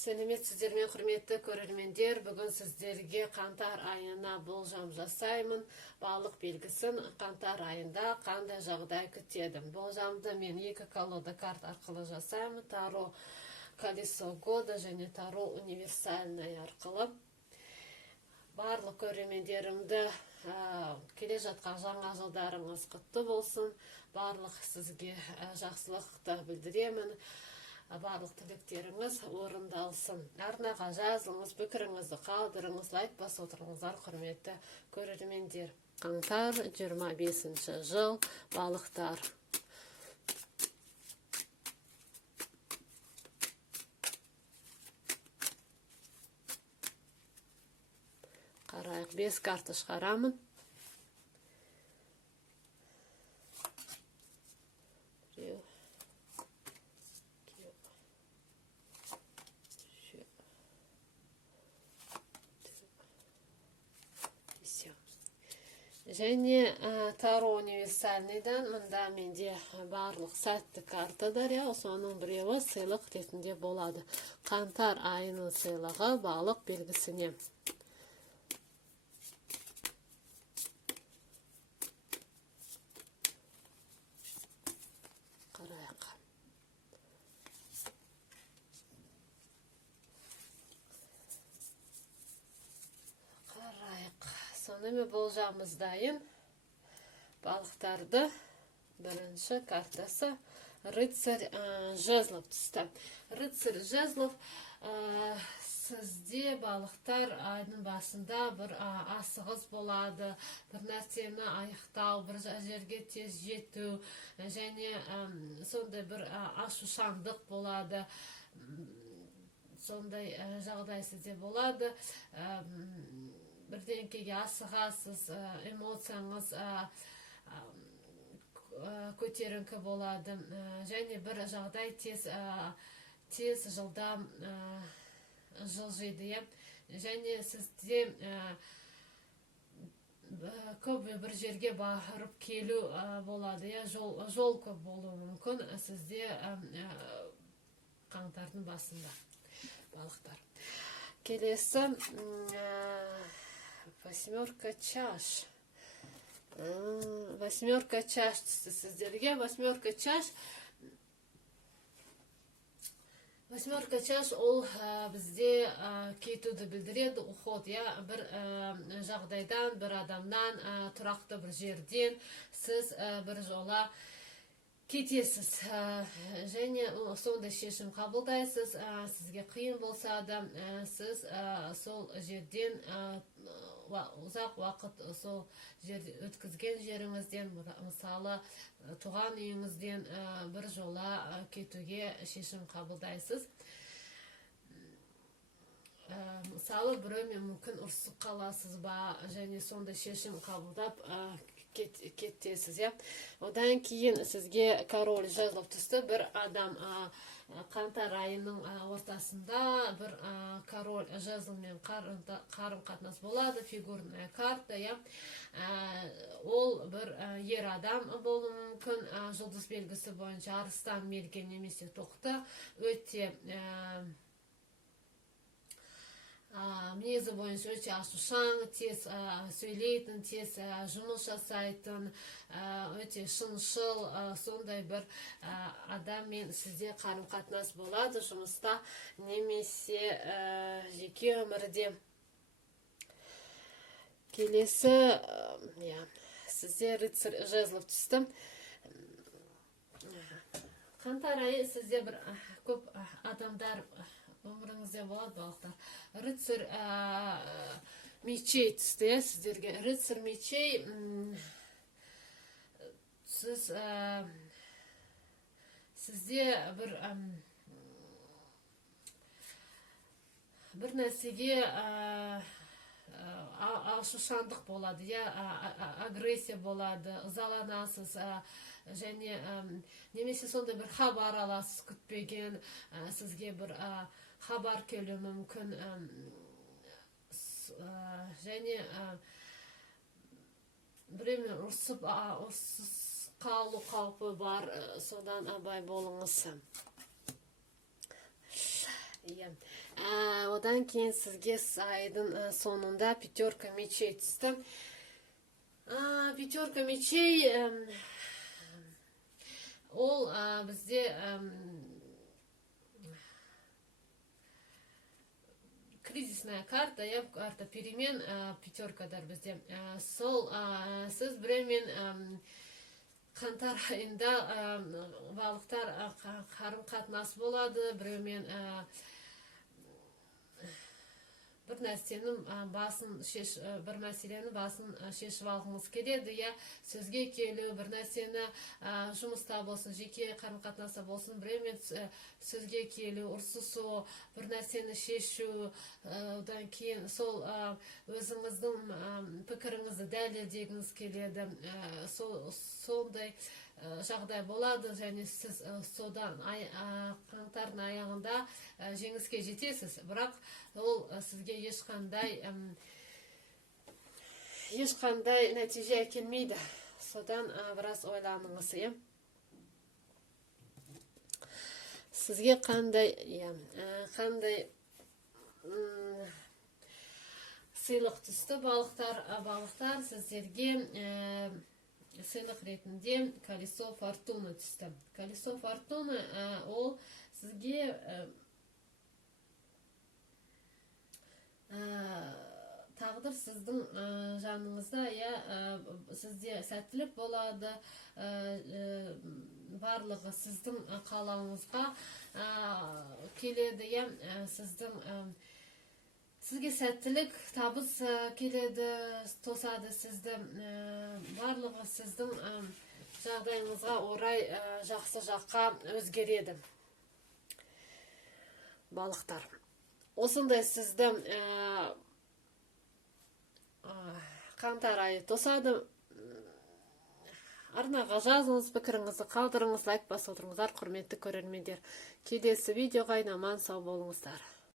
Сәлеметсіздер ме, құрметті көрермендер. Бүгін сіздерге қаңтар айына болжам жасаймын. Балық белгісін қаңтар айында қандай жағдай күтеді. Болжамды мен екі колода карт арқылы жасаймын. Таро колесо года және таро универсальный арқылы. Барлық көрермендерімді келе жатқан жаңа жылдарыңыз құтты болсын. Барлық сізге жақсылықты білдіремін. Барлық тілектеріңіз орындалсын. Арнаға жазылыңыз, пікіріңізді қалдырыңыз, лайк басып отырыңыздар, құрметті көрермендер. Қаңтар 25 жыл, балықтар. Қарайық, 5 карта шығарамын. Және таро универсальныйдан мұнда менде барлық сәтті картадар, соның біреуі сыйлық ретінде болады. Қаңтар айының сыйлығы балық белгісіне. Қарайық. Сонымен болжамыз дайын. Балықтарды бірінші картасы рыцарь жезлов түсті. Рыцарь жезлов сізде балықтар айдың басында бір асығыс болады, бір нәрсені аяқтау, бір жерге тез жету, және сондай бір ашушаңдық болады. Сондай жағдай сізде болады. Бірдеңкеге асығасыз, эмоцияңыз көтеріңкі болады, және бір жағдай тез жылдам жылжиды. Және сізде көп бір жерге барып келу болады, жол көп болуы мүмкін сізде қаңтардың басында, балықтар. Келесі восьмерка чаш. Восьмерка чаш түсті сіздерге. Восьмерка чаш ол бізде кетуді білдіреді, уход, бір жағдайдан, бір адамнан, тұрақты бір жерден сіз бір жола кетесіз, және сонда шешім қабылдайсыз. Сізге қиын болса да, сіз сол жерден ұзақ уақыт сол жерде өткізген жеріңізден, мысалы туған үйіңізден бір жола кетуге шешім қабылдайсыз. Мысалы біреумен мүмкін ұрсып қаласыз ба, және сонда шешім қабылдап кетесіз. Одан кейін сізге король жезлов түсті. Бір адам қаңтар айының ортасында бір король жезлмен қарым қатынас болады, фигурная карта. Ол бір ер адам болуы мүмкін, жұлдыз белгісі бойынша арыстан, мерген немесе тоқты. Өте мінезі бойынша өте ашушаң, тез сөйлейтін, тез жұмыс жасайтын, өте шыншыл, сондай бір адаммен сізде қарым-қатынас болады жұмыста немесе жеке өмірде. Келесі сізде рыцарь жезлов түсті. Қаңтар айы сізде бір көп адамдар өміріңізде болады, балықтар. Рыцарь мечей түсті сіздерге. Рыцарь мечей сізде бір нәрсеге ашушаңдық болады, агрессия болады, ызаланасыз, және немесе сонда бір хабар аласыз күтпеген, сізге бір хабар келуі мүмкін, және біреумен ұрсып қалу қаупі бар, содан абай болыңыз. Иә. Одан кейін сізге айдың соңында пятерка мечей түсті. Пятерка мечей ол бізде кризисная карта, карта перемен, пятеркадар бізде. Сол сіз біреумен қаңтар айында балықтар қарым қатынас болады, біреумен бір мәселенің басын шешіп алғыңыз келеді, сөзге келу, бір нәрсені жұмыста болсын, жеке қарым-қатынаста болсын, біреумен сөзге келу, ұрсысу, бір нәрсені шешу, одан кейін сол өзіңіздің пікіріңізді дәлелдегіңіз келеді, сондай жағдай болады, және сіз содан қаңтардың аяғында жеңіске жетесіз, бірақ ол сізге ешқандай нәтиже әкелмейді. Содан біраз ойланыңыз. Сізге қандай сыйлық түсті, балықтар сіздерге сыйлық ретінде колесо фортуна түсті. Колесо фортуна ол сізге тағдыр сіздің жаныңызда, сізде сәттілік болады, барлығы сіздің қалауыңызға келеді, сізге сәттілік, табыс келеді, тосады сізді, барлығы сіздің жағдайыңызға орай жақсы жаққа өзгереді. Балықтар. Осындай сізді қаңтар айы тосады. Арнаға жазыңыз, пікіріңізді қалдырыңыз, лайк басып отырыңыздар, құрметті көрермендер. Келесі видеоға аман сау болыңыздар.